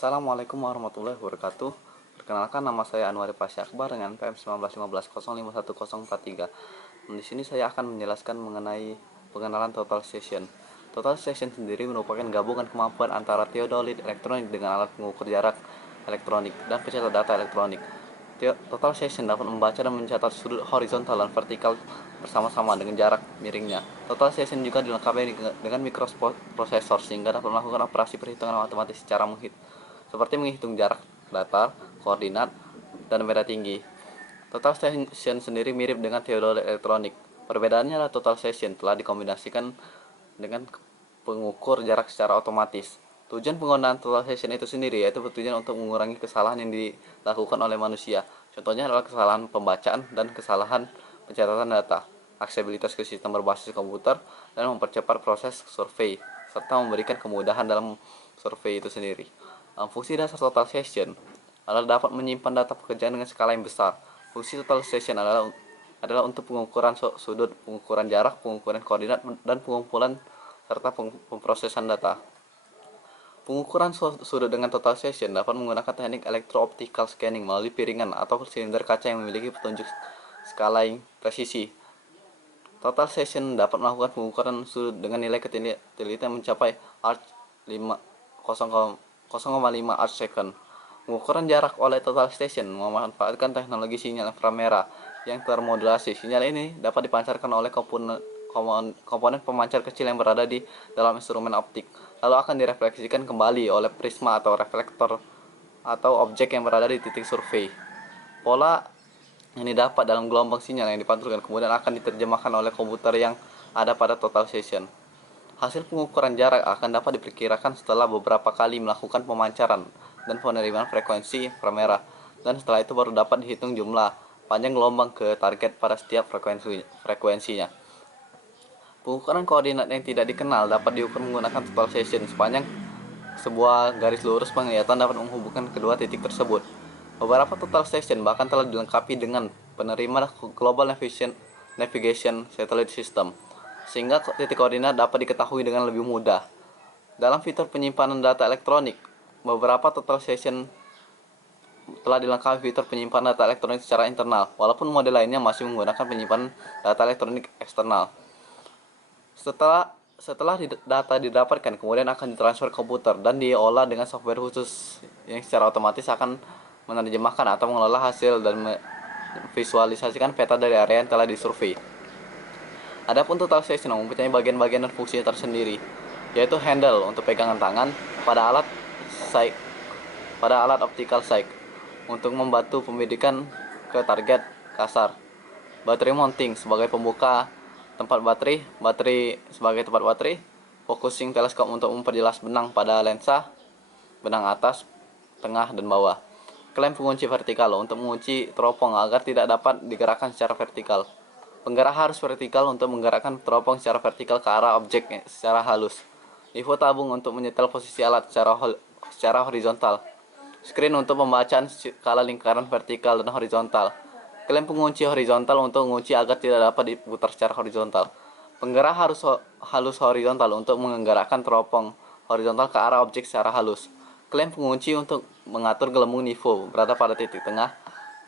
Assalamualaikum warahmatullahi wabarakatuh. Perkenalkan, nama saya Anwar Pasya Akbar dengan PM 1915051043. Di sini saya akan menjelaskan mengenai pengenalan total session. Total session sendiri merupakan gabungan kemampuan antara teodolit elektronik dengan alat pengukur jarak elektronik dan pencatat data elektronik. Total session dapat membaca dan mencatat sudut horizontal dan vertikal bersama-sama dengan jarak miringnya. Total session juga dilengkapi dengan mikroprosesor sehingga dapat melakukan operasi perhitungan otomatis seperti menghitung jarak datar, koordinat, dan beda tinggi. Total session sendiri mirip dengan teodolit elektronik. Perbedaannya adalah total session telah dikombinasikan dengan pengukur jarak secara otomatis. Tujuan penggunaan total session itu sendiri yaitu bertujuan untuk mengurangi kesalahan yang dilakukan oleh manusia. Contohnya adalah kesalahan pembacaan dan kesalahan pencatatan data, aksesibilitas ke sistem berbasis komputer, dan mempercepat proses survei, serta memberikan kemudahan dalam survei itu sendiri. Fungsi dasar total session adalah dapat menyimpan data pekerjaan dengan skala yang besar. Fungsi total session adalah untuk pengukuran sudut, pengukuran jarak, pengukuran koordinat, dan pengumpulan serta pemrosesan data. Pengukuran sudut dengan total session dapat menggunakan teknik electro-optical scanning melalui piringan atau silinder kaca yang memiliki petunjuk skala yang presisi. Total session dapat melakukan pengukuran sudut dengan nilai ketelitian mencapai arc 0,5 arc second. Pengukuran jarak oleh total session memanfaatkan teknologi sinyal inframerah yang termodulasi. Sinyal ini dapat dipancarkan oleh komponen pemancar kecil yang berada di dalam instrumen optik, lalu akan direfleksikan kembali oleh prisma atau reflektor atau objek yang berada di titik survei. Pola ini dapat dalam gelombang sinyal yang dipantulkan kemudian akan diterjemahkan oleh komputer yang ada pada total session. Hasil pengukuran jarak akan dapat diperkirakan setelah beberapa kali melakukan pemancaran dan penerimaan frekuensi inframerah, dan setelah itu baru dapat dihitung jumlah panjang gelombang ke target pada setiap frekuensinya. Pengukuran koordinat yang tidak dikenal dapat diukur menggunakan total session. Sepanjang sebuah garis lurus penglihatan dapat menghubungkan kedua titik tersebut. Beberapa total session bahkan telah dilengkapi dengan penerima Global Navigation Satellite System, sehingga titik koordinat dapat diketahui dengan lebih mudah. Dalam fitur penyimpanan data elektronik, beberapa total session telah dilengkapi fitur penyimpanan data elektronik secara internal, walaupun model lainnya masih menggunakan penyimpanan data elektronik eksternal. Setelah data didapatkan, kemudian akan ditransfer ke komputer dan diolah dengan software khusus yang secara otomatis akan menerjemahkan atau mengelola hasil dan memvisualisasikan peta dari area yang telah disurvei. Adapun total session mempunyai bagian-bagian dan fungsi tersendiri, yaitu handle untuk pegangan tangan pada alat optical sight untuk membantu pembidikan ke target kasar, battery mounting sebagai pembuka tempat baterai sebagai tempat baterai, focusing teleskop untuk memperjelas benang pada lensa, benang atas, tengah, dan bawah. Klem pengunci vertikal untuk mengunci teropong agar tidak dapat digerakkan secara vertikal. Penggerak harus vertikal untuk menggerakkan teropong secara vertikal ke arah objek secara halus. Info tabung untuk menyetel posisi alat secara horizontal. Screen untuk pembacaan skala lingkaran vertikal dan horizontal. Klem pengunci horizontal untuk mengunci agar tidak dapat diputar secara horizontal. Penggerak halus horizontal untuk menggerakkan teropong horizontal ke arah objek secara halus. Klem pengunci untuk mengatur gelembung nifo berada pada titik tengah.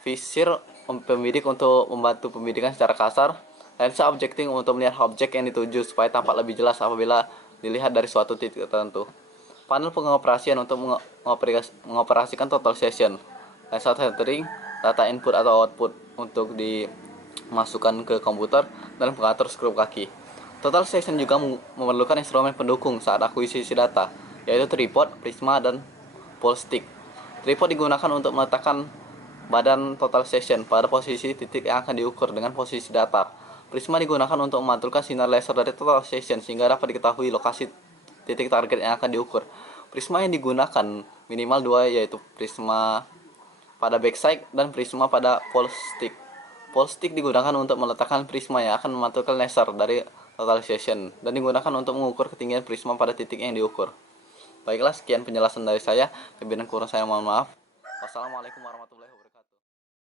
Visir pembidik untuk membantu pembidikan secara kasar. Lensa objecting untuk melihat objek yang dituju supaya tampak lebih jelas apabila dilihat dari suatu titik tertentu. Panel pengoperasian untuk mengoperasikan total session. Lensa tethering, data input atau output untuk dimasukkan ke komputer, dan pengatur skrup kaki. Total session juga memerlukan instrumen pendukung saat akuisisi data, yaitu tripod, prisma, dan pole stick. Tripod digunakan untuk meletakkan badan total session pada posisi titik yang akan diukur dengan posisi datar. Prisma digunakan untuk memantulkan sinar laser dari total session sehingga dapat diketahui lokasi titik target yang akan diukur. Prisma yang digunakan minimal dua, yaitu prisma pada backside dan prisma pada pole stick. Pole stick digunakan untuk meletakkan prisma yang akan memantulkan laser dari total session dan digunakan untuk mengukur ketinggian prisma pada titik yang diukur. Baiklah, sekian penjelasan dari saya. Lebih dan kurang saya mohon maaf. Wassalamualaikum warahmatullahi wabarakatuh.